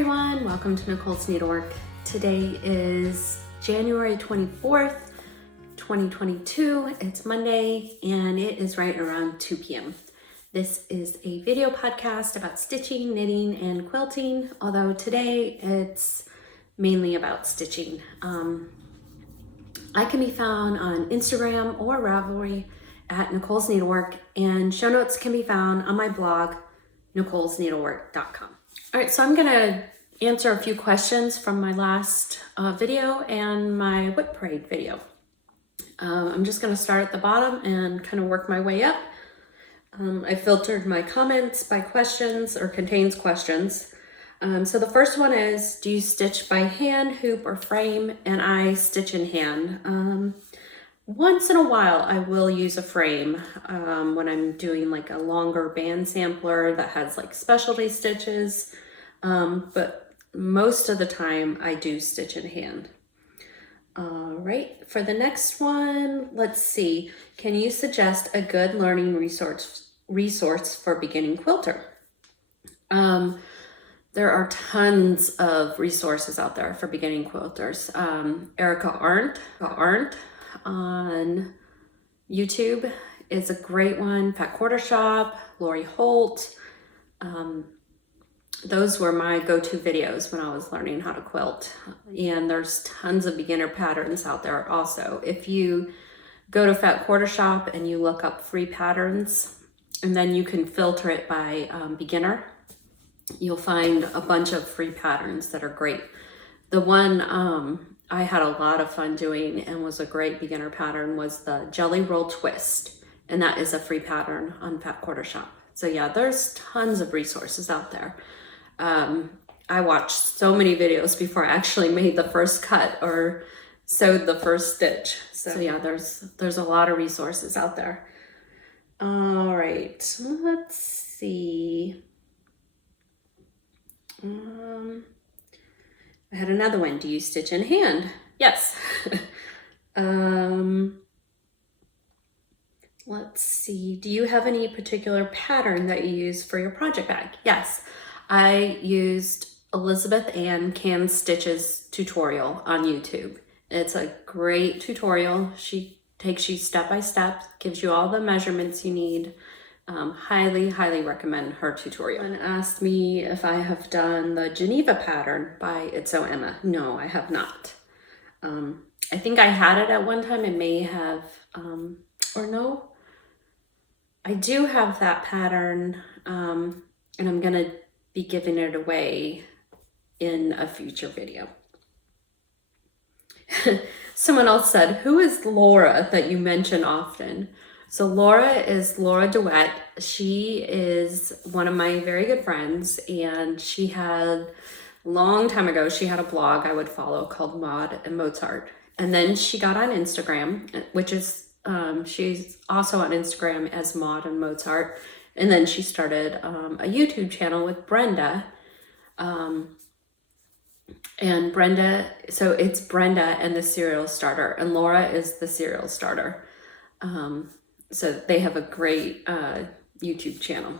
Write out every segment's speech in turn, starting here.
everyone, welcome to Nicole's Needlework. Today is January 24th, 2022. It's Monday and it is right around 2 p.m. This is a video podcast about stitching, knitting, and quilting, although today it's mainly about stitching. I can be found on Instagram or Ravelry at Nicole's Needlework, and show notes can be found on my blog, nicolesneedlework.com. All right, so I'm gonna answer a few questions from my last video and my whip parade video. I'm just gonna start at the bottom and kind of work my way up. I filtered my comments by questions or contains questions. So the first one is, do you stitch by hand, hoop, or frame? And I stitch in hand. Once in a while, I will use a frame when I'm doing like a longer band sampler that has like specialty stitches. But most of the time I do stitch in hand. All right, for the next one, let's see. Can you suggest a good learning resource for beginning quilter? There are tons of resources out there for beginning quilters. Erica Arndt on YouTube is a great one. Fat Quarter Shop, Lori Holt. Those were my go-to videos when I was learning how to quilt. And there's tons of beginner patterns out there also. If you go to Fat Quarter Shop and you look up free patterns, and then you can filter it by beginner, you'll find a bunch of free patterns that are great. The one I had a lot of fun doing and was a great beginner pattern was the Jelly Roll Twist. And that is a free pattern on Fat Quarter Shop. So yeah, there's tons of resources out there. I watched so many videos before I actually made the first cut or sewed the first stitch. So yeah, there's a lot of resources out there. All right, let's see. I had another one. Do you stitch in hand? Yes. Let's see. Do you have any particular pattern that you use for your project bag? Yes. I used Elizabeth Ann Can Stitches tutorial on YouTube. It's a great tutorial. She takes you step by step, gives you all the measurements you need. Highly recommend her tutorial. And asked me if I have done the Geneva pattern by It's So Emma. No, I have not. I think I had it at one time. I may have, or no, I do have that pattern, and I'm gonna be giving it away in a future video. Someone else said, who is Laura that you mention often? So Laura is Laura DeWitt. She is one of my very good friends, and she had, a long time ago, she had a blog I would follow called Maud and Mozart. And then she got on Instagram, which is, she's also on Instagram as Maud and Mozart. And then she started a YouTube channel with Brenda. And Brenda, so it's Brenda and the Serial Starter, and Laura is the Serial Starter. So they have a great YouTube channel.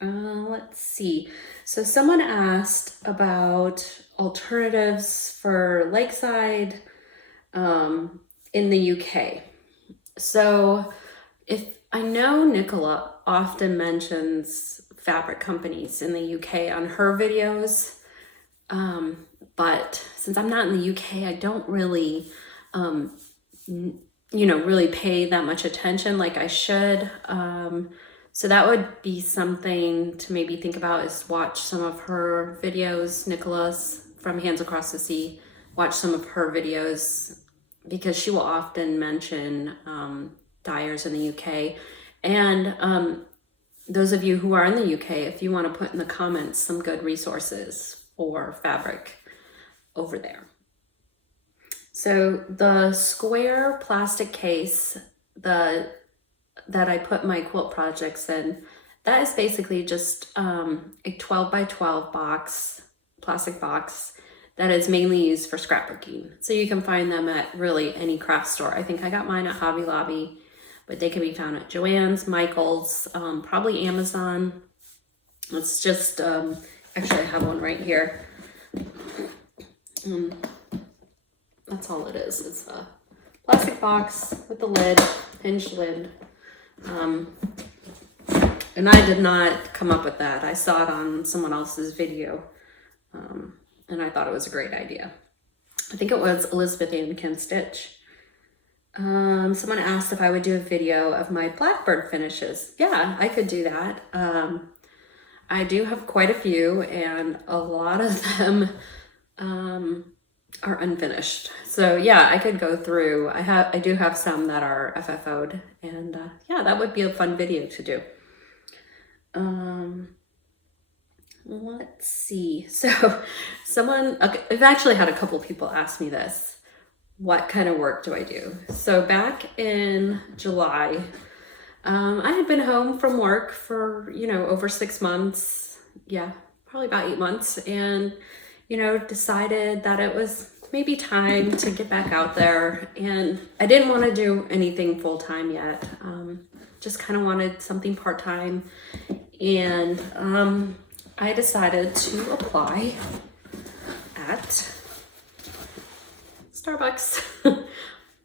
Let's see. So someone asked about alternatives for Lakeside in the UK. So if I know Nicola often mentions fabric companies in the UK on her videos, but since I'm not in the UK, I don't really, really pay that much attention like I should. So that would be something to maybe think about, is watch some of her videos. Nicola's from Hands Across the Sea, watch some of her videos, because she will often mention dyers in the UK. And those of you who are in the UK, if you want to put in the comments some good resources for fabric over there. So the square plastic case that I put my quilt projects in, that is basically just a 12 by 12 box, plastic box, that is mainly used for scrapbooking. So you can find them at really any craft store. I think I got mine at Hobby Lobby, but they can be found at Joann's, Michael's, probably Amazon. It's just Actually, I have one right here. That's all it is. It's a plastic box with a lid, hinged lid. And I did not come up with that. I saw it on someone else's video, and I thought it was a great idea. I think it was Elizabeth Ann Can Stitch. Someone asked if I would do a video of my blackbird finishes. Yeah, I could do that. I do have quite a few, and a lot of them are unfinished. So yeah, I could go through. I do have some that are FFO'd, and yeah, that would be a fun video to do. Let's see. So I've actually had a couple people ask me this. What kind of work do I do? So back in July, I had been home from work for, over 6 months. Yeah, probably about 8 months. And, decided that it was maybe time to get back out there. And I didn't want to do anything full-time yet. Just kind of wanted something part-time. And I decided to apply at Starbucks.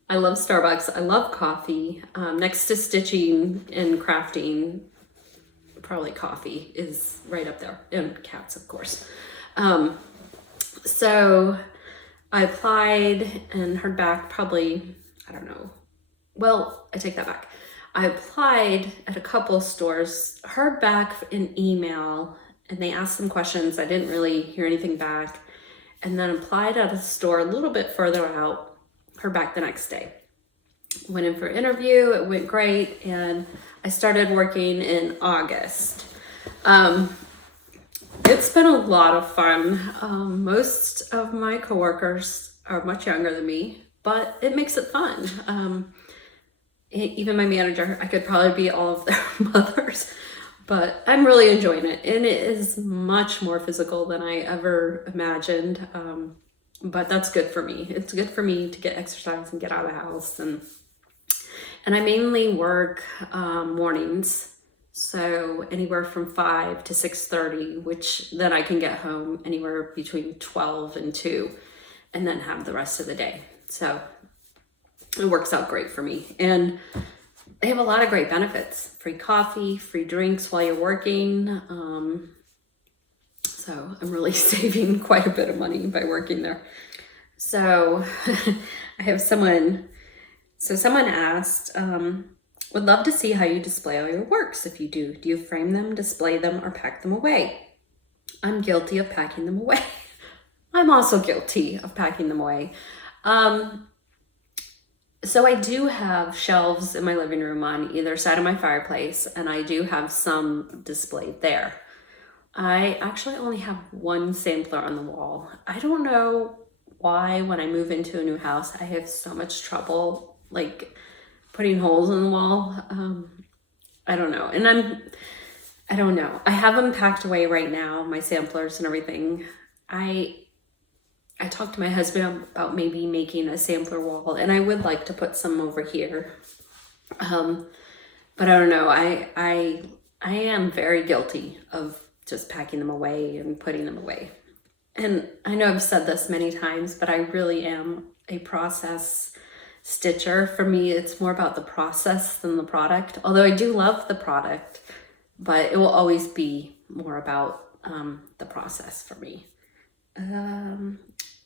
I love Starbucks. I love coffee. Next to stitching and crafting, probably coffee is right up there. And cats, of course. So I applied and heard back probably, I don't know. Well, I take that back. I applied at a couple stores, heard back in email, and they asked some questions. I didn't really hear anything back. And then applied at a store a little bit further out, heard back the next day. Went in for an interview, it went great, and I started working in August. It's been a lot of fun. Most of my coworkers are much younger than me, but it makes it fun. Even my manager, I could probably be all of their mothers, but I'm really enjoying it. And it is much more physical than I ever imagined. But that's good for me. It's good for me to get exercise and get out of the house. And I mainly work mornings. So anywhere from 5 to 6:30, which then I can get home anywhere between 12 and 2 and then have the rest of the day. So it works out great for me. And they have a lot of great benefits. Free coffee, free drinks while you're working. So I'm really saving quite a bit of money by working there. So I have someone asked, would love to see how you display all your works. If you do you frame them, display them, or pack them away? I'm guilty of packing them away. I'm also guilty of packing them away. So I do have shelves in my living room on either side of my fireplace, and I do have some displayed there. I actually only have one sampler on the wall. I don't know why when I move into a new house, I have so much trouble like putting holes in the wall. I don't know. And I don't know. I have them packed away right now, my samplers and everything. I talked to my husband about maybe making a sampler wall, and I would like to put some over here. But I don't know. I am very guilty of just packing them away and putting them away. And I know I've said this many times, but I really am a process stitcher. For me, it's more about the process than the product. Although I do love the product, but it will always be more about the process for me.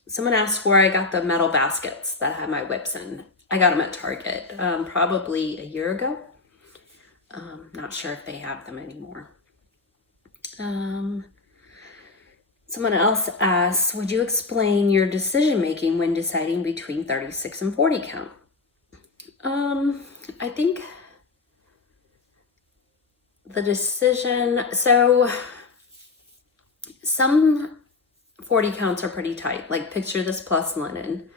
Someone asked where I got the metal baskets that I have my whips in. I got them at Target probably a year ago. Not sure if they have them anymore. Someone else asks, would you explain your decision making when deciding between 36 and 40 count? I think the decision, so some 40 counts are pretty tight, like picture this plus linen.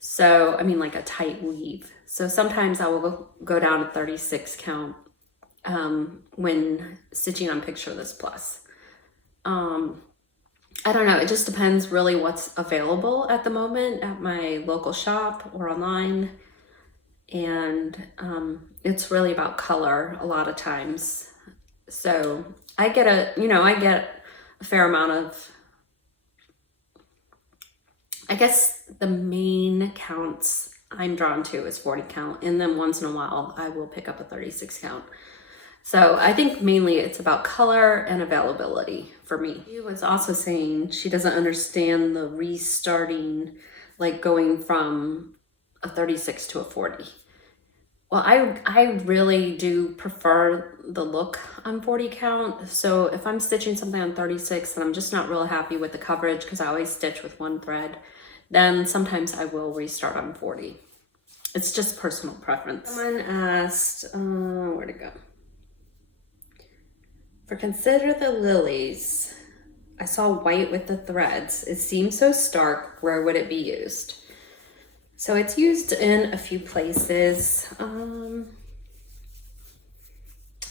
So, I mean like a tight weave. So sometimes I will go down to 36 count when stitching on picture this plus. I don't know, it just depends really what's available at the moment at my local shop or online. And it's really about color a lot of times. So I get a a fair amount of, I guess the main counts I'm drawn to is 40 count, and then once in a while I will pick up a 36 count. So I think mainly it's about color and availability for me. She was also saying she doesn't understand the restarting, like going from a 36 to a 40. Well, I really do prefer the look on 40 count. So if I'm stitching something on 36 and I'm just not real happy with the coverage, because I always stitch with one thread, then sometimes I will restart on 40. It's just personal preference. Someone asked, where'd it go? For Consider the Lilies, I saw white with the threads. It seems so stark. Where would it be used? So it's used in a few places.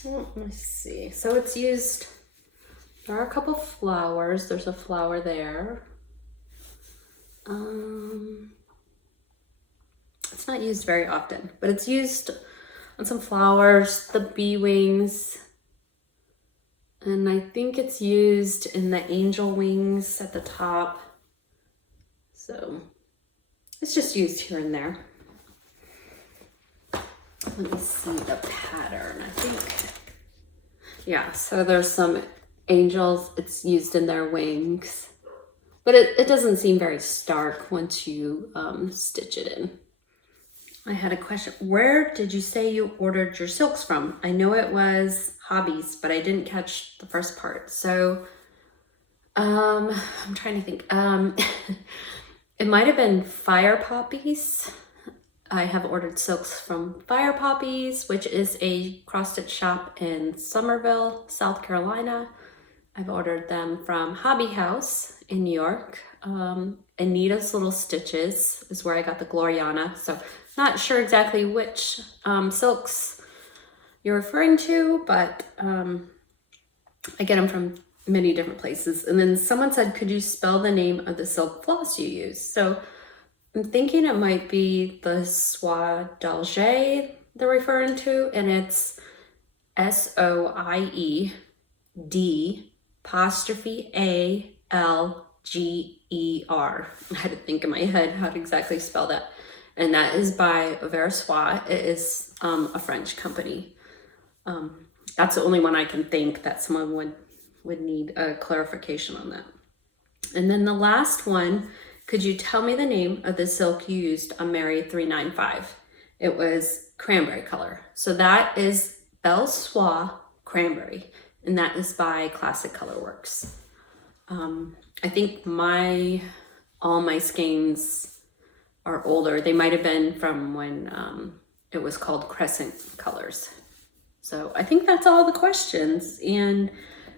Let's see. So it's used, there are a couple flowers. There's a flower there. It's not used very often, but it's used on some flowers, the bee wings, and I think it's used in the angel wings at the top. So it's just used here and there. Let me see the pattern. I think, yeah, so there's some angels. It's used in their wings, but it doesn't seem very stark once you stitch it in. I had a question. Where did you say you ordered your silks from? I know it was Hobbies, but I didn't catch the first part. So I'm trying to think. It might have been Fire Poppies. I have ordered silks from Fire Poppies, which is a cross-stitch shop in Somerville, South Carolina. I've ordered them from Hobby House in New York. Anita's Little Stitches is where I got the Gloriana. So not sure exactly which silks you're referring to, but I get them from many different places. And then someone said, could you spell the name of the silk floss you use? So I'm thinking it might be the Soie d'Alger they're referring to, and it's SOIED''ALGER. I had to think in my head how to exactly spell that. And that is by Soie. It is a French company. That's the only one I can think that someone would need a clarification on that. And then the last one, could you tell me the name of the silk you used on Mary 395? It was cranberry color. So that is Belle Soie Cranberry, and that is by Classic Colorworks. I think all my skeins are older. They might have been from when it was called Crescent Colors. So I think that's all the questions. And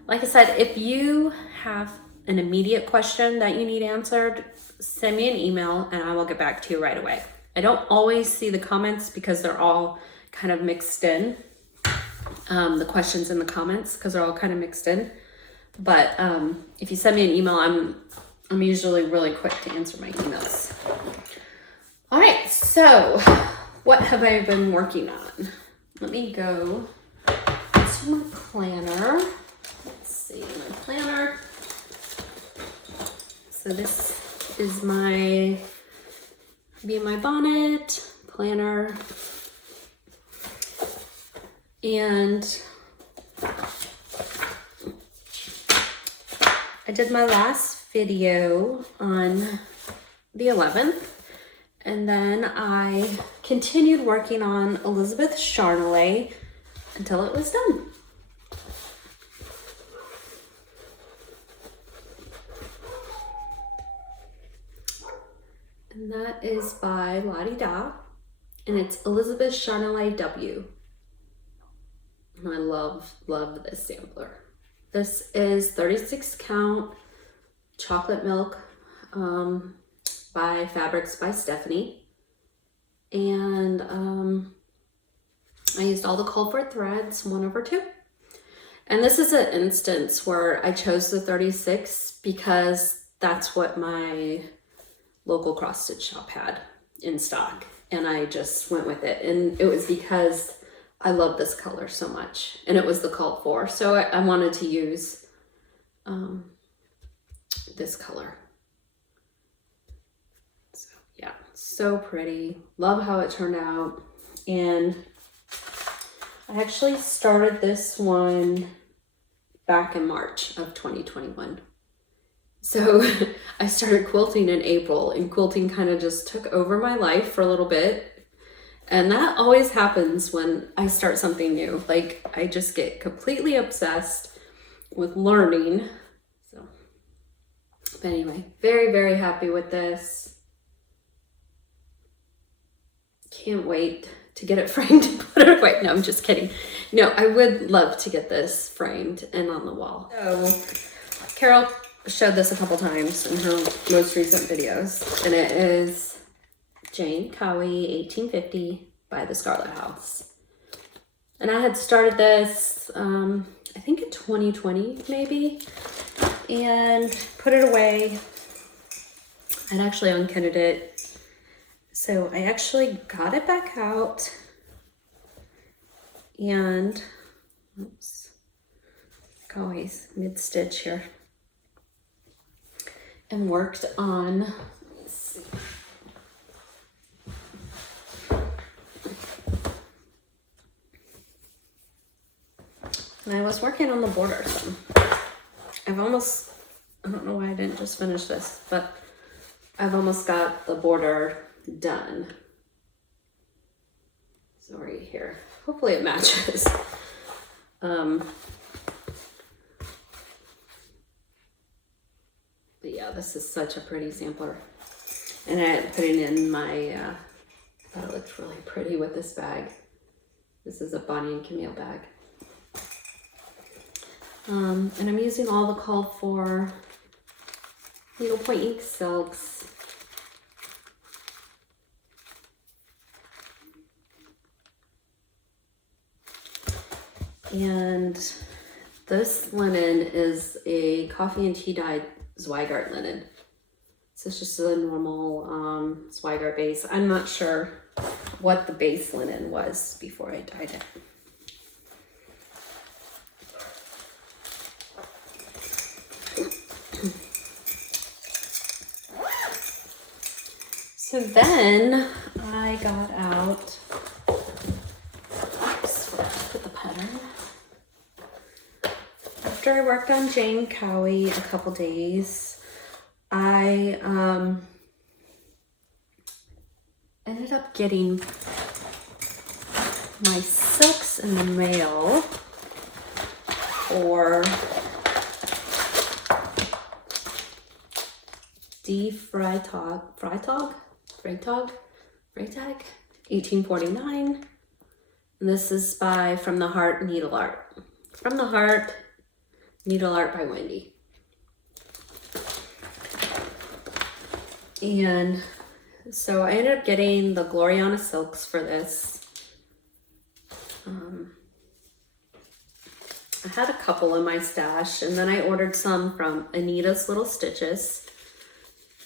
like I said, if you have an immediate question that you need answered, send me an email and I will get back to you right away. I don't always see the comments because they're all kind of mixed in. The questions in the comments, because they're all kind of mixed in. But if you send me an email, I'm usually really quick to answer my emails. All right, so what have I been working on? Let me go to my planner. Let's see, my planner. So this is my Be in My Bonnet planner. And I did my last video on the 11th, and then I continued working on Elizabeth Charnelay until it was done. And that is by Lottie Da, and it's Elizabeth Charnelay W. And I love this sampler. This is 36 count chocolate milk by Fabrics by Stephanie. And I used all the Quilter threads, 1/2. And this is an instance where I chose the 36 because that's what my local cross stitch shop had in stock. And I just went with it. And it was because I love this color so much, and it was the called for. So I wanted to use this color. So yeah, so pretty. Love how it turned out. And I actually started this one back in March of 2021. So I started quilting in April, and quilting kind of just took over my life for a little bit. And that always happens when I start something new. Like, I just get completely obsessed with learning. So, but anyway, very, very happy with this. Can't wait to get it framed and put it away. No, I'm just kidding. No, I would love to get this framed and on the wall. So Carol showed this a couple times in her most recent videos, and it is Jane Cowie 1850 by the Scarlet House. And I had started this, I think in 2020 maybe, and put it away. I'd actually unkitted it. So I actually got it back out and, oops, always mid-stitch here, and worked on, let's see, and I was working on the border some. I've almost, I don't know why I didn't just finish this, but I've almost got the border done. So right here, hopefully it matches. But yeah, this is such a pretty sampler. And I put it in my, I thought it looked really pretty with this bag. This is a Bonnie and Camille bag. And I'm using all the called for needlepoint ink silks. And this linen is a coffee and tea dyed Zweigart linen. So it's just a normal Zweigart base. I'm not sure what the base linen was before I dyed it. So then I got out, oops, forgot to put the pattern. After I worked on Jane Cowie a couple days, I ended up getting my silks in the mail for Freitag, 1849. And this is by From the Heart Needle Art. From the Heart Needle Art by Wendy. And so I ended up getting the Gloriana silks for this. I had a couple in my stash, and then I ordered some from Anita's Little Stitches,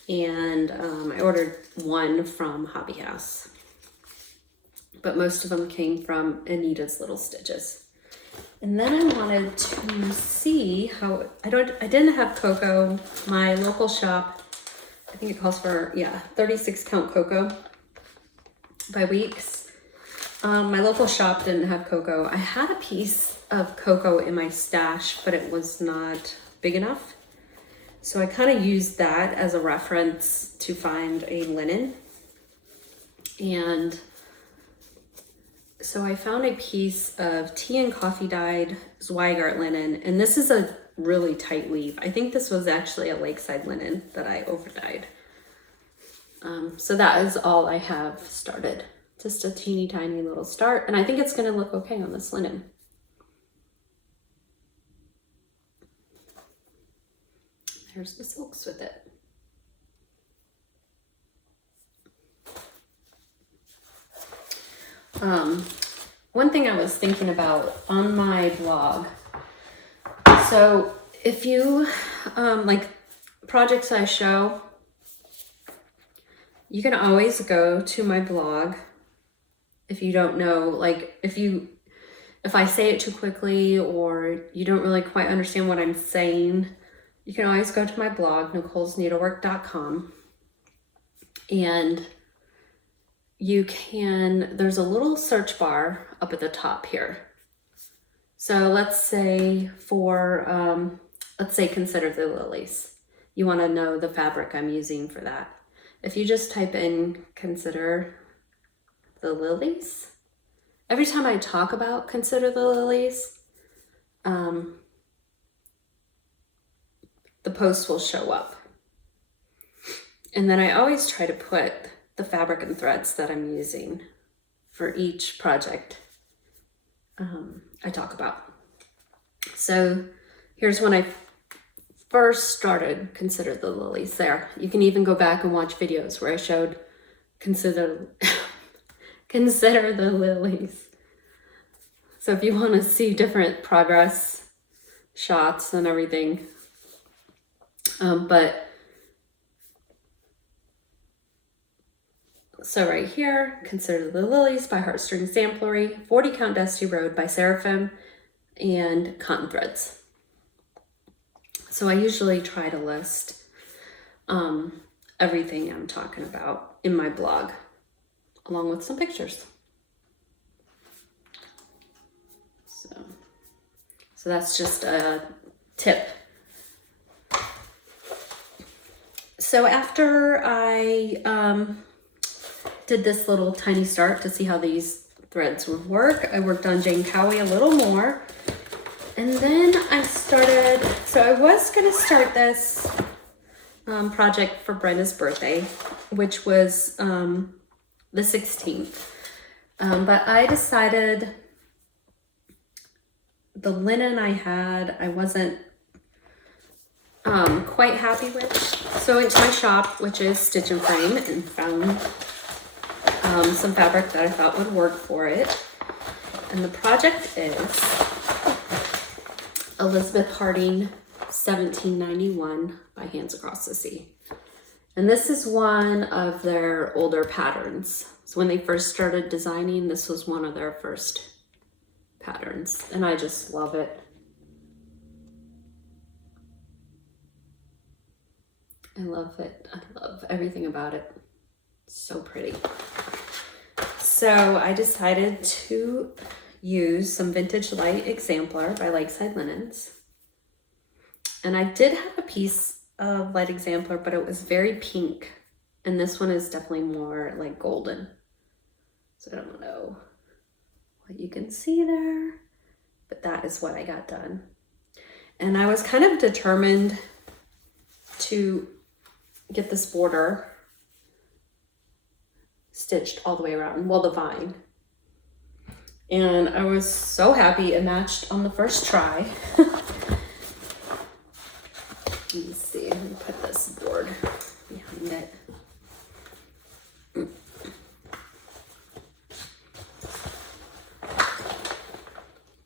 and I ordered one from Hobby House, but most of them came from Anita's Little Stitches. And then I wanted to see how, I didn't have cocoa. My local shop, I think it calls for, 36 count cocoa by weeks. My local shop didn't have cocoa. I had a piece of cocoa in my stash, but it was not big enough. So I kind of used that as a reference to find a linen. And so I found a piece of tea and coffee dyed Zweigart linen, and this is a really tight weave. I think this was actually a Lakeside linen that I over dyed. So that is all I have started. Just a teeny tiny little start, and I think it's going to look okay on this linen. There's the silks with it. One thing I was thinking about on my blog, so if you like projects I show, you can always go to my blog. If you don't know, like if I say it too quickly or you don't really quite understand what I'm saying, you can always go to my blog, nicolesneedlework.com, and there's a little search bar up at the top here. So let's say consider the lilies. You want to know the fabric I'm using for that. If you just type in consider the lilies, every time I talk about consider the lilies, the post will show up. And then I always try to put the fabric and threads that I'm using for each project I talk about. So here's when I first started Consider the Lilies there. You can even go back and watch videos where I showed consider the lilies. So if you want to see different progress shots and everything, so right here, Consider the Lilies by Heartstring Samplery, 40 Count Dusty Road by Seraphim, and Cotton Threads. So I usually try to list everything I'm talking about in my blog, along with some pictures. So that's just a tip. So after I did this little tiny start to see how these threads would work, I worked on Jane Cowie a little more. And then I started, so I was gonna start this project for Brenda's birthday, which was the 16th. But I decided the linen I had, I wasn't quite happy with. So I went to my shop, which is Stitch and Frame, and found some fabric that I thought would work for it. And the project is Elizabeth Harding 1791 by Hands Across the Sea. And this is one of their older patterns. So when they first started designing, this was one of their first patterns. And I just love it. I love it. I love everything about it. It's so pretty. So I decided to use some Vintage Light Exemplar by Lakeside Linens. And I did have a piece of Light Exemplar, but it was very pink. And this one is definitely more like golden. So I don't know what you can see there, but that is what I got done. And I was kind of determined to get this border stitched all the way around, well, the vine. And I was so happy it matched on the first try. Let me see, I'm gonna put this board behind it.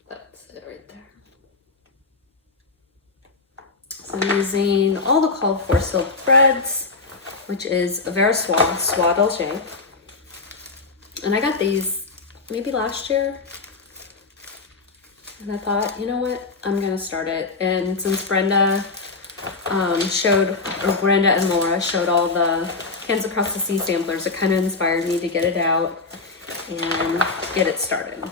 That's it right there. So I'm using all the called for silk threads, which is a Vera Soie D'Alger. And I got these maybe last year. And I thought, you know what, I'm gonna start it. And since Brenda Brenda and Laura showed all the Hands Across the Sea samplers, it kind of inspired me to get it out and get it started.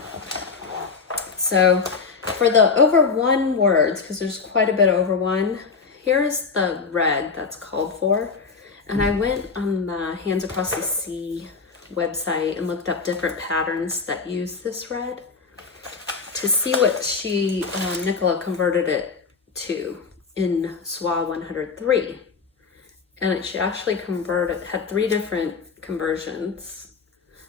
So for the over 1 words, because there's quite a bit over 1, here's the red that's called for. And I went on the Hands Across the Sea website and looked up different patterns that use this red to see what Nicola converted it to in SWA 103. And she actually had 3 different conversions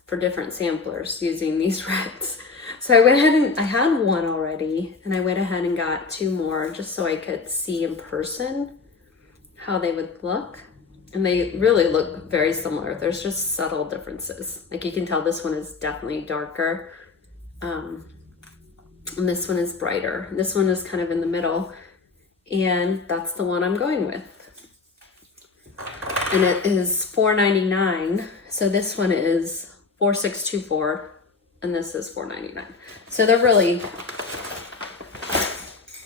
for different samplers using these reds. So I went ahead and I had 1 already, and I went ahead and got 2 more just so I could see in person how they would look. And they really look very similar. There's just subtle differences. Like you can tell this one is definitely darker. And this one is brighter. This one is kind of in the middle. And that's the one I'm going with. And it is $4.99. So this one is $4.624, and this is $4.99. So they're really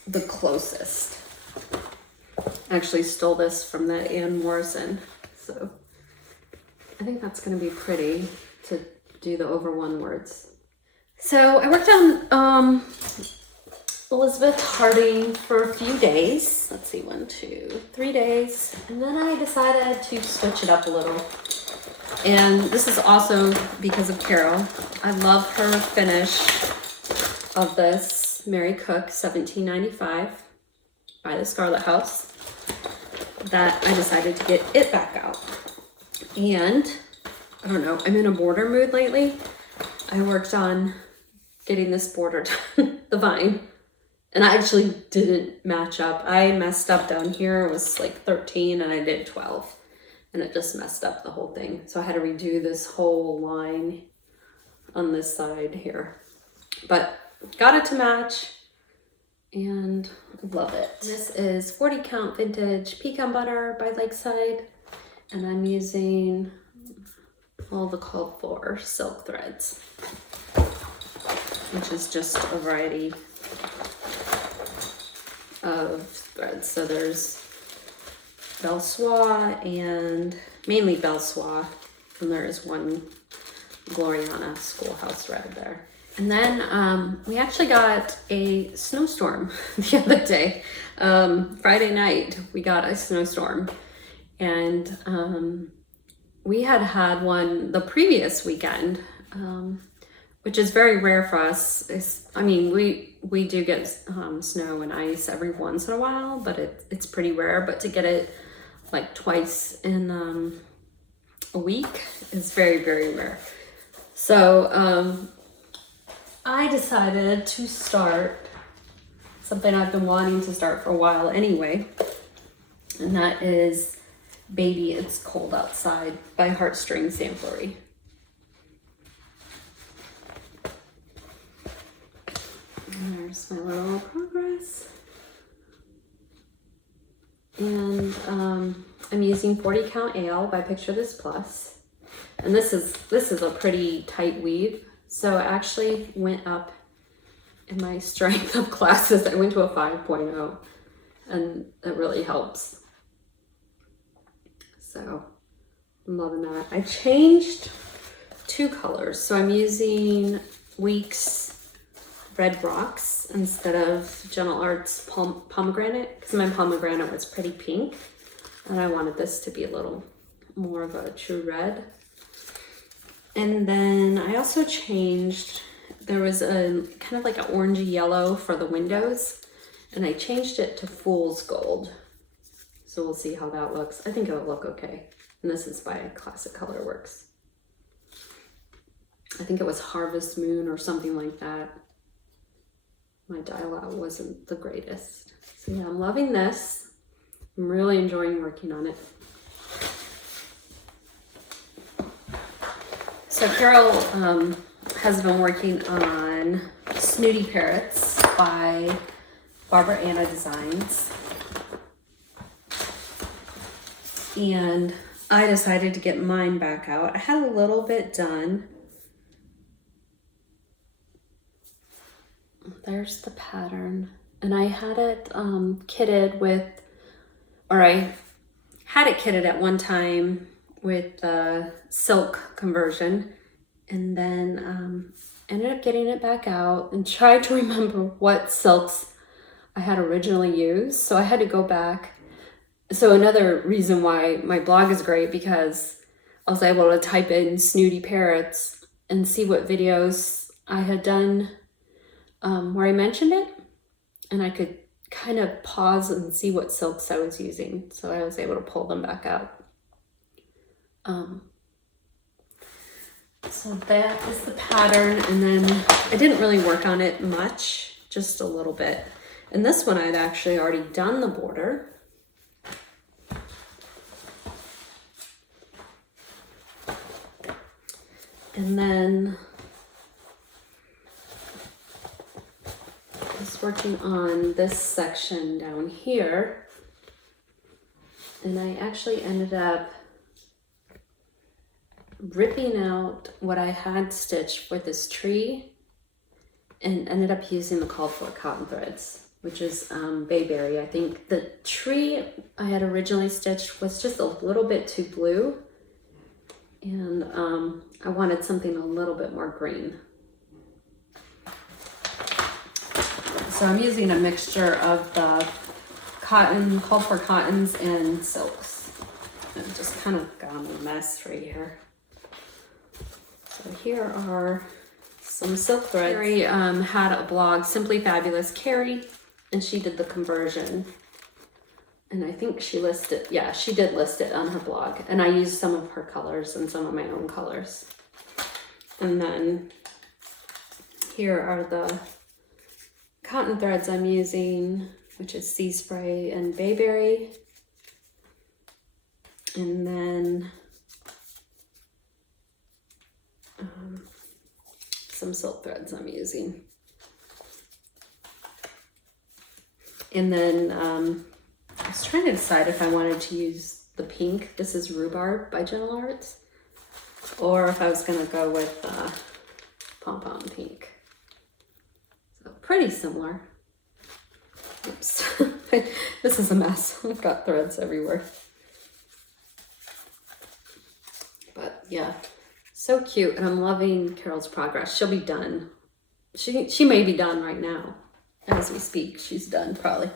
the closest. Actually stole this from the Ann Morrison. So I think that's gonna be pretty to do the over one words. So I worked on Elizabeth Harding for a few days. Let's see, 1, 2, 3 days. And then I decided to switch it up a little. And this is also because of Carol. I love her finish of this Mary Cook 1795 by the Scarlet House, that I decided to get it back out. And I don't know, I'm in a border mood lately. I worked on getting this border done, the vine, and I actually didn't match up. I messed up down here. It was like 13 and I did 12, and it just messed up the whole thing. So I had to redo this whole line on this side here, but got it to match and I love it. This is 40 count vintage pecan butter by Lakeside, and I'm using all the called for silk threads, which is just a variety of threads. So there's Belle Soie and mainly Belle Soie, and there is one Gloriana Schoolhouse thread there. And then we actually got a snowstorm the other day. Friday night we got a snowstorm, and we had one the previous weekend, which is very rare for us. I mean, we do get snow and ice every once in a while, but it's pretty rare. But to get it like twice in a week is very, very rare. So I decided to start something I've been wanting to start for a while anyway, and that is Baby It's Cold Outside by Heartstring Samplery. And there's my little progress. And I'm using 40 count ale by Picture This Plus. And this is a pretty tight weave. So I actually went up in my strength of classes. I went to a 5.0, and it really helps. So I'm loving that. I changed 2 colors. So I'm using Weeks Red Rocks instead of Gentle Arts Pomegranate, because my pomegranate was pretty pink, and I wanted this to be a little more of a true red. And then I also changed, there was a kind of like an orangey yellow for the windows, and I changed it to Fool's Gold. So we'll see how that looks. I think it'll look okay. And this is by Classic Color Works. I think it was Harvest Moon or something like that. My dial-out wasn't the greatest. So yeah, I'm loving this. I'm really enjoying working on it. So Carol has been working on Snooty Parrots by Barbara Anna Designs. And I decided to get mine back out. I had a little bit done. There's the pattern. And I had it kitted with, or I had it kitted at one time with silk conversion, and then ended up getting it back out and tried to remember what silks I had originally used. So I had to go back. So another reason why my blog is great, because I was able to type in Snooty Parrots and see what videos I had done where I mentioned it, and I could kind of pause and see what silks I was using. So I was able to pull them back out. So that is the pattern, and then I didn't really work on it much, just a little bit. And this one I'd actually already done the border. And then I was working on this section down here, and I actually ended up ripping out what I had stitched for this tree and ended up using the called for cotton threads, which is Bayberry. I think the tree I had originally stitched was just a little bit too blue, and I wanted something a little bit more green. So I'm using a mixture of the cotton, called for cottons and silks. I've just kind of got a mess right here. So here are some silk threads. Carrie had a blog, Simply Fabulous Carrie, and she did the conversion. And I think she listed, yeah, she did list it on her blog. And I used some of her colors and some of my own colors. And then here are the cotton threads I'm using, which is Sea Spray and Bayberry. And then some silk threads I'm using. And then I was trying to decide if I wanted to use the pink. This is Rhubarb by Gentle Arts. Or if I was gonna go with Pom Pom Pink. So pretty similar. Oops, this is a mess. I've got threads everywhere. But yeah, so cute, and I'm loving Carol's progress. She'll be done. She may be done right now. As we speak, she's done probably.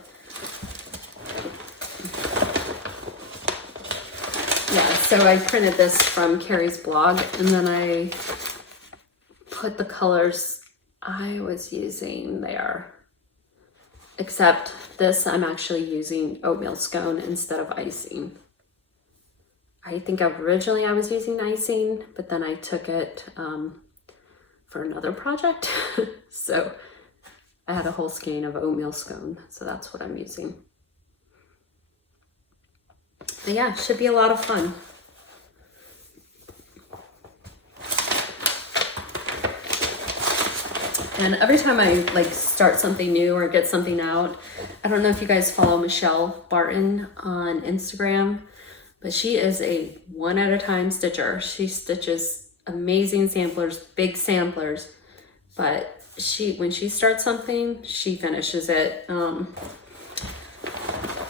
Yeah, so I printed this from Carrie's blog, and then I put the colors I was using there. Except this, I'm actually using oatmeal scone instead of icing. I think originally I was using icing, but then I took it for another project. So I had a whole skein of oatmeal scone, so that's what I'm using. But yeah, should be a lot of fun. And every time I like start something new or get something out, I don't know if you guys follow Michelle Barton on Instagram, but she is a one at a time stitcher. She stitches amazing samplers, big samplers, but when she starts something, she finishes it.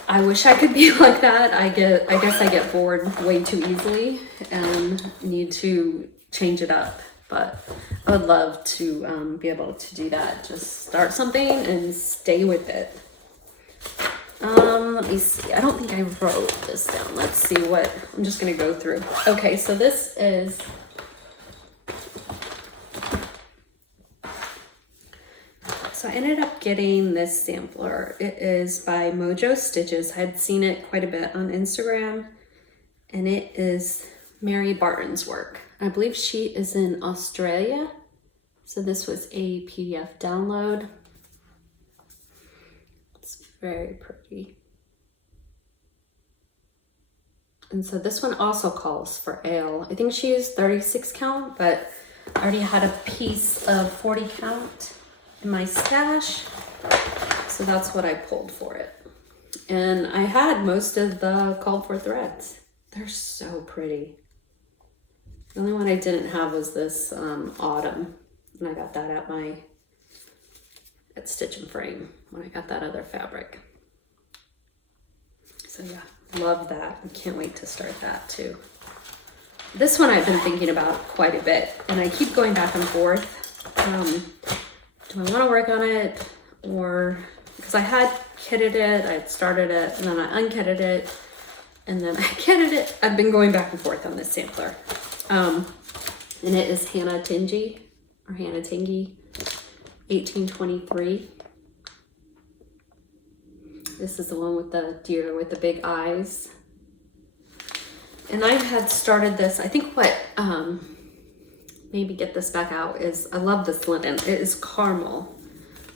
I wish I could be like that. I guess I get bored way too easily and need to change it up. But I would love to be able to do that. Just start something and stay with it. Let me see. I don't think I wrote this down. Let's see what I'm just going to go through. Okay, so this is so I ended up getting this sampler. It is by Mojo Stitches. I had seen it quite a bit on Instagram, and it is Mary Barton's work. I believe she is in Australia. So this was a PDF download. It's very pretty. And so this one also calls for ale. I think she used 36 count, but I already had a piece of 40 count in my stash. So that's what I pulled for it. And I had most of the called for threads. They're so pretty. The only one I didn't have was this autumn, and I got that at Stitch and Frame when I got that other fabric. So yeah, love that. I can't wait to start that too. This one I've been thinking about quite a bit, and I keep going back and forth. Do I want to work on it, or because I had kitted it, I had started it, and then I unkitted it, and then I kitted it. I've been going back and forth on this sampler. And it is Hannah Tingy, or Hannah Tingy, 1823. This is the one with the deer with the big eyes. And I had started this, I think what maybe get this back out is, I love this linen. It is Caramel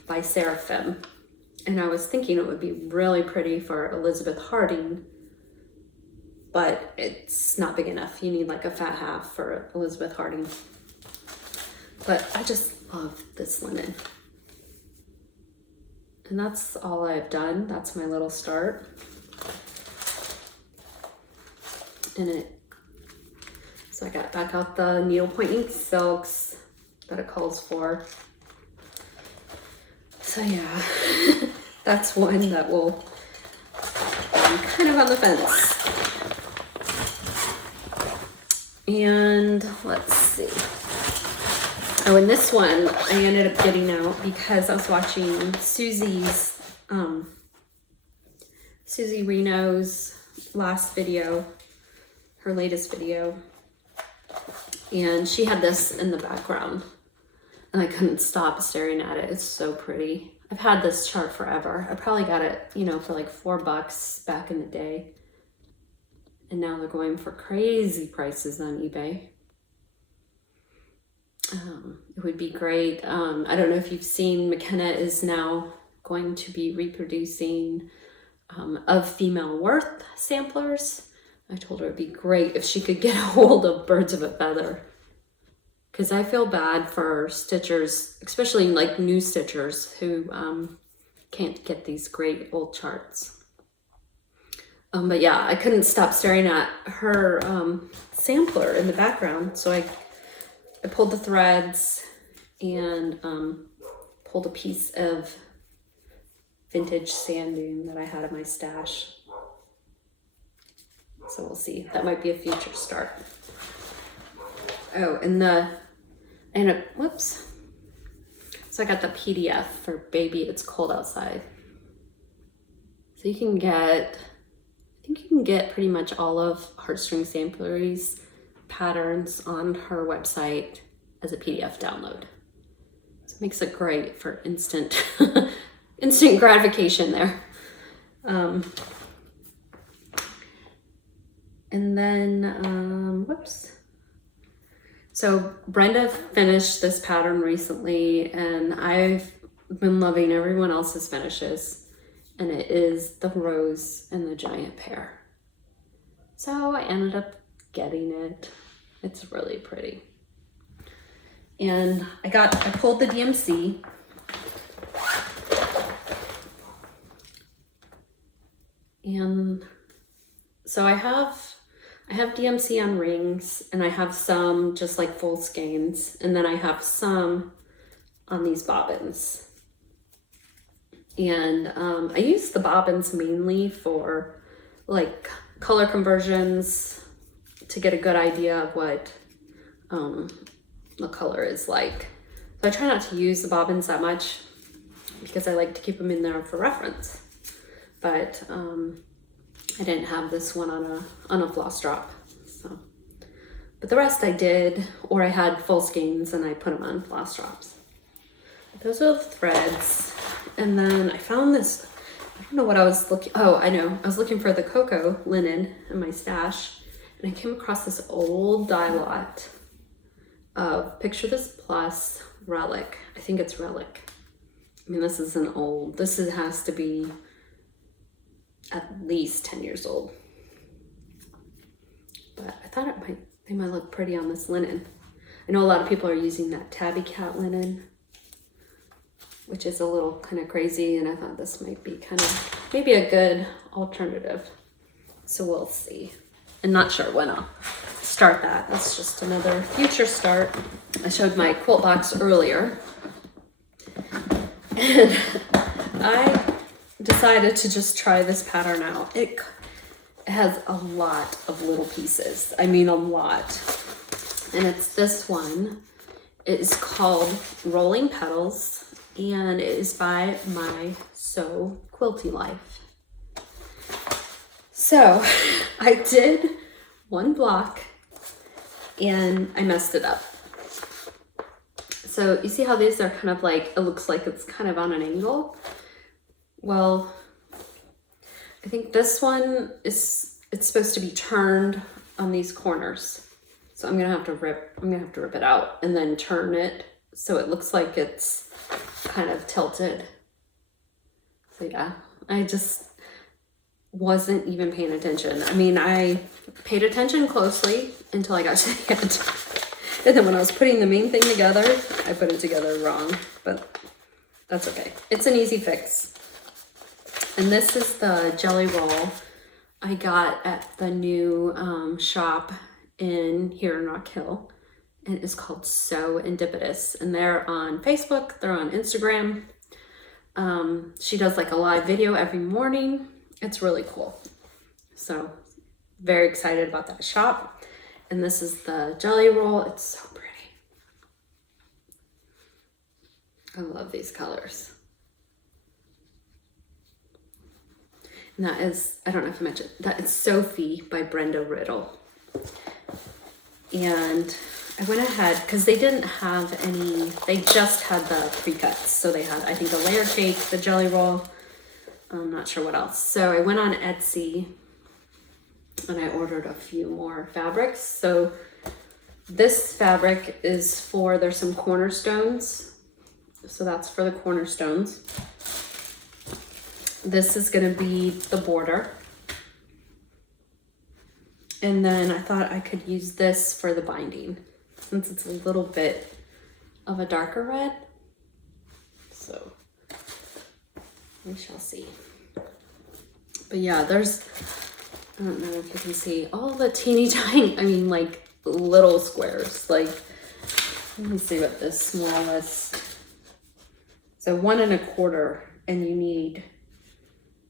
by Seraphim. And I was thinking it would be really pretty for Elizabeth Harding, but it's not big enough. You need like a fat half for Elizabeth Harding. But I just love this linen. And that's all I've done. That's my little start. So I got back out the needle pointing silks that it calls for. So yeah, that's one that will, I'm kind of on the fence. And let's see. Oh, and this one I ended up getting out because I was watching Susie Reno's last video, her latest video, and she had this in the background and I couldn't stop staring at it. It's so pretty. I've had this chart forever. I probably got it, you know, for like $4 back in the day. And now they're going for crazy prices on eBay. It would be great. I don't know if you've seen, McKenna is now going to be reproducing of female worth samplers. I told her it'd be great if she could get a hold of Birds of a Feather. Because I feel bad for stitchers, especially like new stitchers who can't get these great old charts. But yeah, I couldn't stop staring at her sampler in the background. So I pulled the threads and pulled a piece of vintage sand dune that I had in my stash. So we'll see. That might be a future start. Oh, whoops. So I got the PDF for Baby It's Cold Outside. So you can get, I think you can get pretty much all of Heartstring Samplery's patterns on her website as a PDF download. So it makes it great for instant gratification there. And then, whoops. So Brenda finished this pattern recently and I've been loving everyone else's finishes, and it is the rose and the giant pear. So I ended up getting it. It's really pretty. And I pulled the DMC. And so I have DMC on rings, and I have some just like full skeins, and then I have some on these bobbins. And I use the bobbins mainly for like color conversions to get a good idea of what the color is like. So I try not to use the bobbins that much because I like to keep them in there for reference. But I didn't have this one on a floss drop. So, but the rest I did, or I had full skeins and I put them on floss drops. But those are the threads. And then I found this, I don't know what I was looking, oh, I know. I was looking for the cocoa linen in my stash, and I came across this old dye lot of Picture This Plus Relic. I think it's Relic. I mean, this is has to be at least 10 years old. But I thought they might look pretty on this linen. I know a lot of people are using that Tabby Cat linen, which is a little kind of crazy, and I thought this might be maybe a good alternative. So we'll see. I'm not sure when I'll start that. That's just another future start. I showed my quilt box earlier, and I decided to just try this pattern out. It has a lot of little pieces. I mean, a lot. And it's this one. It is called Rolling Petals, and it is by my So Quilty Life. So I did one block and I messed it up. So you see how these are kind of like, it looks like it's kind of on an angle. Well, I think this one it's supposed to be turned on these corners. So I'm gonna have to rip it out and then turn it so it looks like it's kind of tilted. So yeah, I just wasn't even paying attention. I mean, I paid attention closely until I got to the end. And then when I was putting the main thing together, I put it together wrong, but that's okay. It's an easy fix. And this is the jelly roll I got at the new shop here in Rock Hill. And it's called So Indipidus. And they're on Facebook, they're on Instagram. She does like a live video every morning. It's really cool. So very excited about that shop. And this is the jelly roll. It's so pretty. I love these colors. And that is, I don't know if I mentioned, that is Sophie by Brenda Riddle. And I went ahead, because they didn't have any, they just had the pre-cuts. So they had, I think, the layer cake, the jelly roll, I'm not sure what else. So I went on Etsy and I ordered a few more fabrics. So this fabric is for, there's some cornerstones. So that's for the cornerstones. This is gonna be the border. And then I thought I could use this for the binding, since it's a little bit of a darker red. So we shall see. But yeah, there's, I don't know if you can see all the teeny tiny, I mean like little squares. Like, let me see what this smallest. So 1 1/4, and you need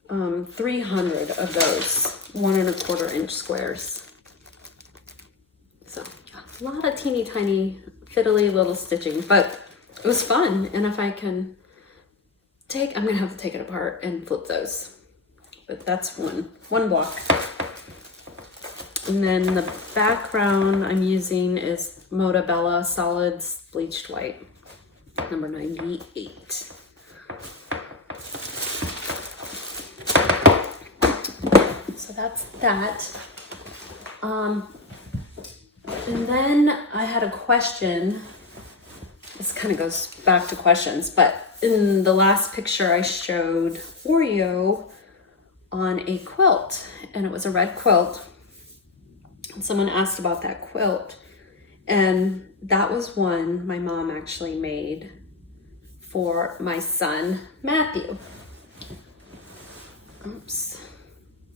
300 of those 1 1/4 inch squares. So yeah, a lot of teeny tiny fiddly little stitching, but it was fun. And if I can take, I'm gonna have to take it apart and flip those. But that's one block. And then the background I'm using is Moda Bella Solids Bleached White, number 98. So that's that. And then I had a question. This kind of goes back to questions, but in the last picture I showed Oreo on a quilt, and it was a red quilt. Someone asked about that quilt, and that was one my mom actually made for my son Matthew. Oops,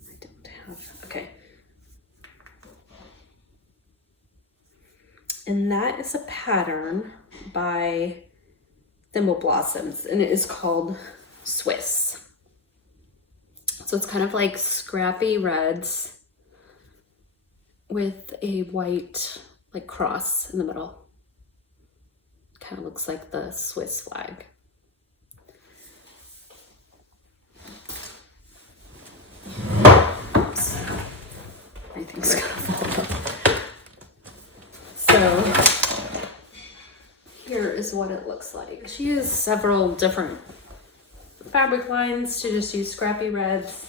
I don't have, okay. And that is a pattern by Thimble Blossoms, and it is called Swiss. So it's kind of like scrappy reds with a white like cross in the middle. Kind of looks like the Swiss flag. Oops. Everything's gonna fall off. So here is what it looks like. She used several different fabric lines. She just used scrappy reds.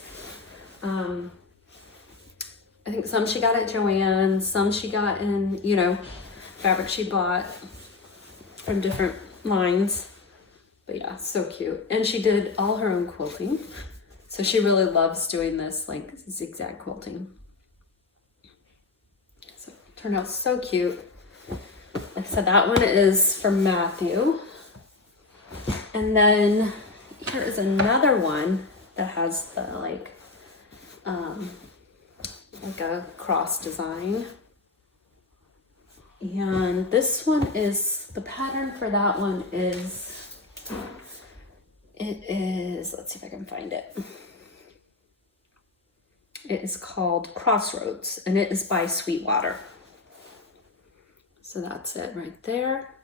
I think some she got at Joann's, some she got in, you know, fabric she bought from different lines. But yeah, so cute. And she did all her own quilting. So she really loves doing this like zigzag quilting. So it turned out so cute. Like I said, that one is for Matthew. And then here is another one that has the like a cross design. And this one is, the pattern for that one is, it is, let's see if I can find it. It is called Crossroads, and it is by Sweetwater. So that's it right there.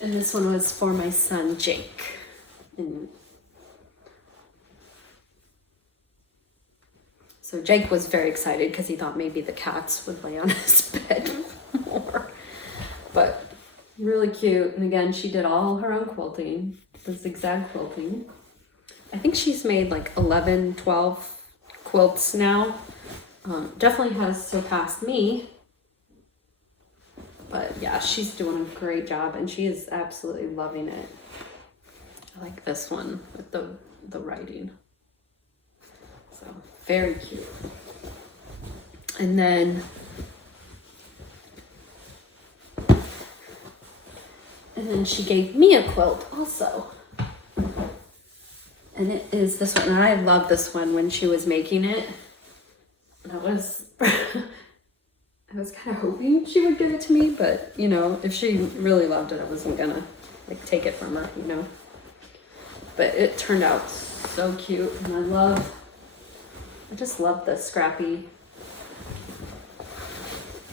And this one was for my son, Jake. And so Jake was very excited because he thought maybe the cats would lay on his bed more. But really cute. And again, she did all her own quilting, the zigzag quilting. I think she's made like 11, 12 quilts now. Definitely has surpassed me. But yeah, she's doing a great job, and she is absolutely loving it. I like this one with the writing. So very cute. And then she gave me a quilt also. And it is this one. And I love this one when she was making it. That was I was kind of hoping she would give it to me, but you know, if she really loved it, I wasn't gonna like take it from her, you know. But it turned out so cute, and I just love the scrappy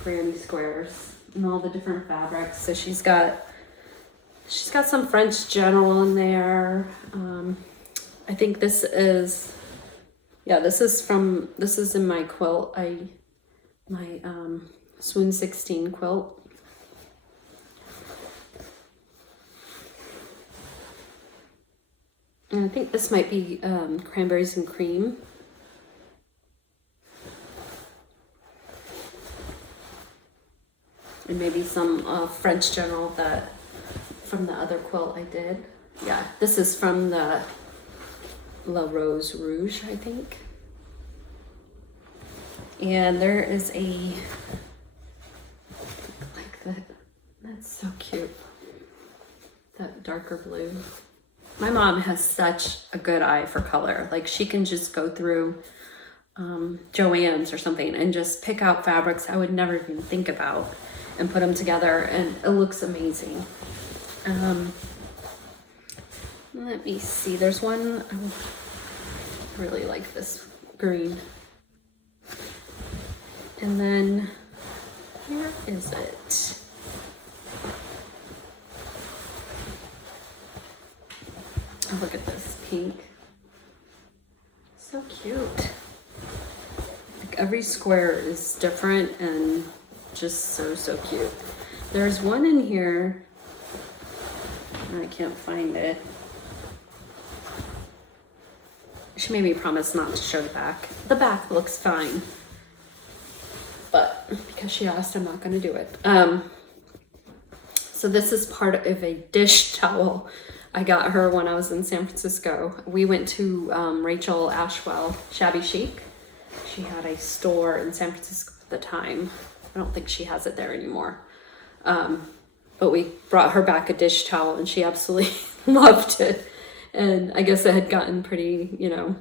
granny squares and all the different fabrics. So she's got some French general in there. I think this is in my quilt. My Swoon 16 quilt. And I think this might be cranberries and cream. And maybe some French general from the other quilt I did. Yeah, this is from the La Rose Rouge, I think. And there is like that. That's so cute. That darker blue. My mom has such a good eye for color. Like she can just go through Joann's or something and just pick out fabrics I would never even think about and put them together, and it looks amazing. Let me see. There's one, I really like this green. And then, where is it? Oh, look at this pink. So cute. Like every square is different and just so cute. There's one in here, I can't find it. She made me promise not to show the back. The back looks fine, but because she asked, I'm not going to do it. So this is part of a dish towel I got her when I was in San Francisco. We went to Rachel Ashwell Shabby Chic. She had a store in San Francisco at the time. I don't think she has it there anymore. But we brought her back a dish towel and she absolutely loved it. And I guess it had gotten pretty, you know,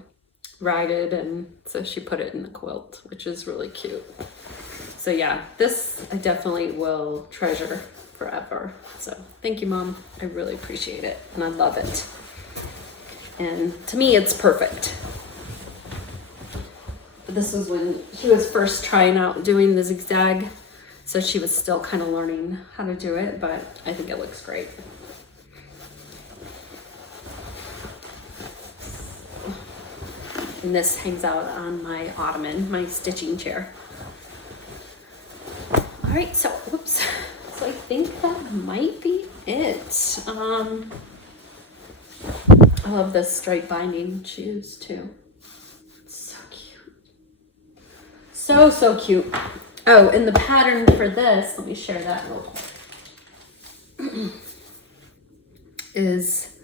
ragged, and so she put it in the quilt, which is really cute. So yeah, this I definitely will treasure forever. So thank you, Mom. I really appreciate it and I love it. And to me, it's perfect. But this was when she was first trying out doing the zigzag. So she was still kind of learning how to do it, but I think it looks great. And this hangs out on my ottoman, my stitching chair. All right, so, whoops. So I think that might be it. I love this stripe binding shoes too. It's so cute. So cute. Oh, and the pattern for this, let me share that real quick, is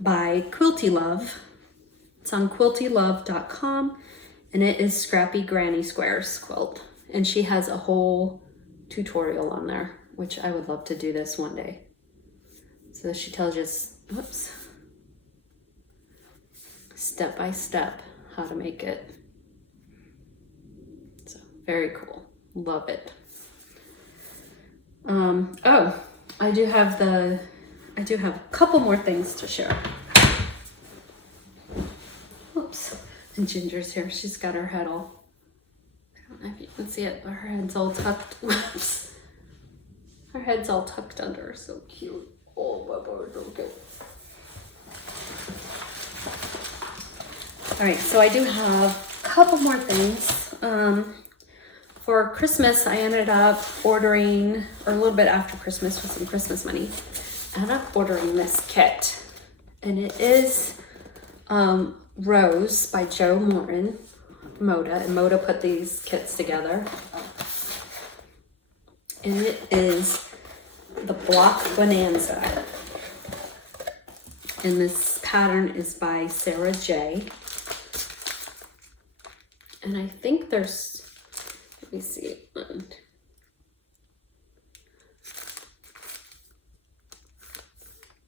by Quilty Love. It's on quiltylove.com, and it is Scrappy Granny Squares quilt. And she has a whole tutorial on there, which I would love to do this one day. So she tells you, whoops, step by step how to make it. So very cool. Love it. Oh, I do have a couple more things to share. Oops. And Ginger's here. She's got her head all, I don't know if you can see it, but her head's all tucked. Whoops. Her head's all tucked under. So cute. Oh my God, okay. All right, so I do have a couple more things. For Christmas, I ended up ordering, or a little bit after Christmas with some Christmas money, I ended up ordering this kit. And it is Rose by Joe Morton, Moda. And Moda put these kits together. And it is the block Bonanza. And this pattern is by Sarah J. And I think there's, let me see.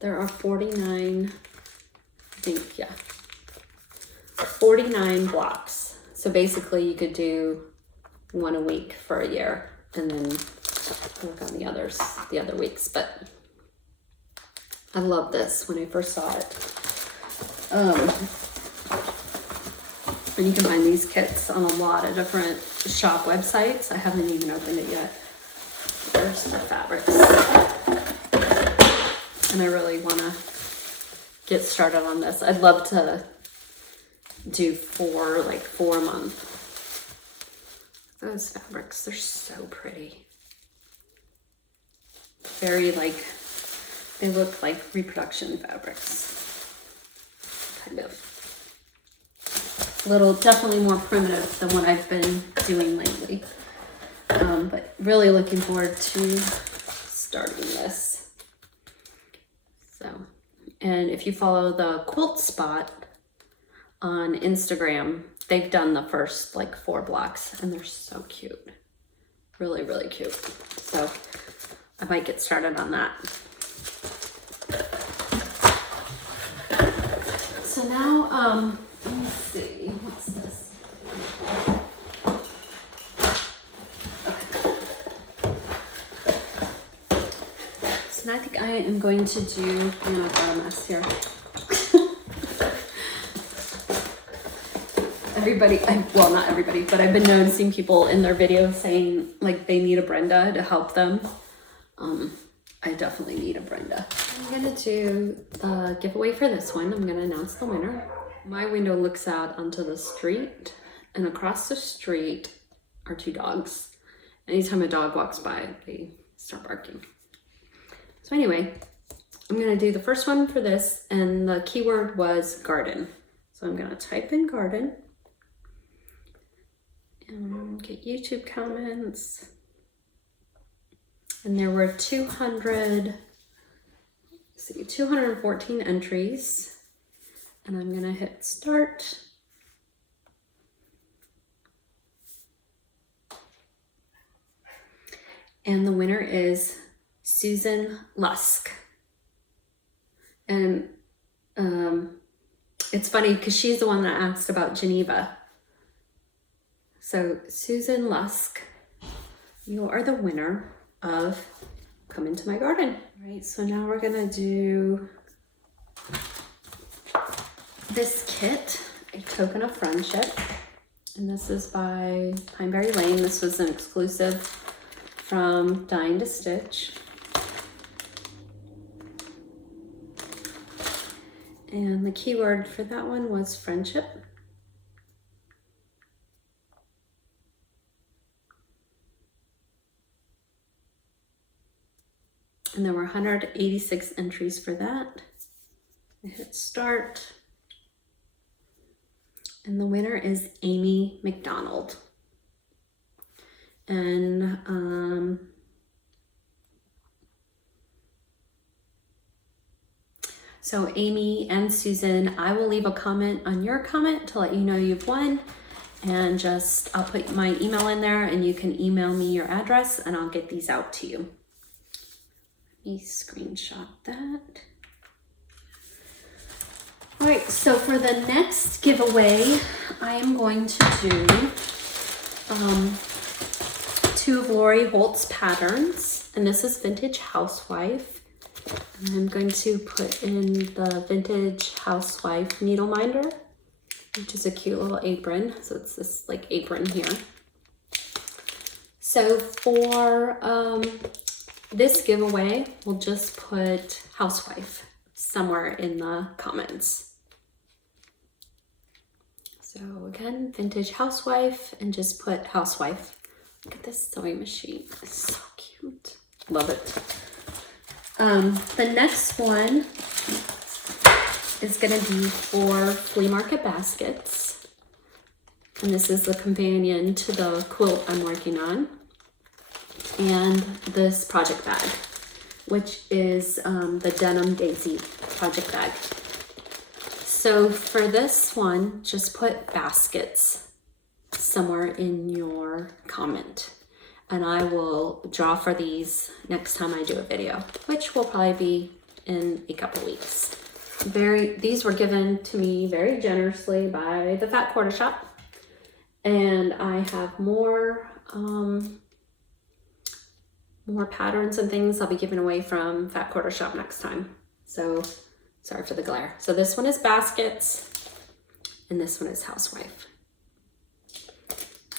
There are 49, I think, yeah. 49 blocks. So basically you could do one a week for a year and then work on the others the other weeks. But I love this when I first saw it. And you can find these kits on a lot of different shop websites. I haven't even opened it yet. There's the fabrics. And I really want to get started on this. I'd love to do four a month. Those fabrics, they're so pretty. Very they look like reproduction fabrics. Kind of. Definitely more primitive than what I've been doing lately. But really looking forward to starting this. So, and if you follow the Quilt Spot on Instagram, they've done the first 4 blocks and they're so cute. Really, really cute. So I might get started on that. So now, let me see, what's this? Okay. So now I think I am going to do, I've got a mess here. Well, not everybody, but I've been noticing people in their videos saying they need a Brenda to help them. I definitely need a Brenda. I'm gonna do the giveaway for this one. I'm gonna announce the winner. My window looks out onto the street, and across the street are 2 dogs. Anytime a dog walks by, they start barking. So anyway, I'm gonna do the first one for this, and the keyword was garden. So I'm gonna type in garden and get YouTube comments. And there were 214 entries. And I'm gonna hit start. And the winner is Susan Lusk. And it's funny because she's the one that asked about Geneva. So Susan Lusk, you are the winner of Come Into My Garden. All right, so now we're gonna do this kit, A Token of Friendship. And this is by Pineberry Lane. This was an exclusive from Dying to Stitch. And the keyword for that one was friendship. And there were 186 entries for that. I hit start. And the winner is Amy McDonald. And so Amy and Susan, I will leave a comment on your comment to let you know you've won. And I'll put my email in there and you can email me your address and I'll get these out to you. Let me screenshot that. All right, so for the next giveaway, I am going to do 2 of Lori Holt's patterns, and this is Vintage Housewife. And I'm going to put in the Vintage Housewife needle minder, which is a cute little apron. So it's this apron here. So for this giveaway, we'll just put housewife somewhere in the comments. So again, Vintage Housewife, and just put housewife. Look at this sewing machine, it's so cute. Love it. The next one is gonna be for flea market baskets. And this is the companion to the quilt I'm working on. And this project bag, which is the Denim Daisy project bag. So for this one, just put baskets somewhere in your comment. And I will draw for these next time I do a video, which will probably be in a couple weeks. These were given to me very generously by the Fat Quarter Shop. And I have more more patterns and things I'll be giving away from Fat Quarter Shop next time. So sorry for the glare. So this one is baskets and this one is housewife.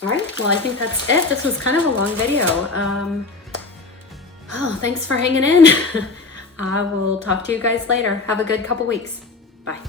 All right, well, I think that's it. This was kind of a long video. Oh, thanks for hanging in. I will talk to you guys later. Have a good couple weeks. Bye.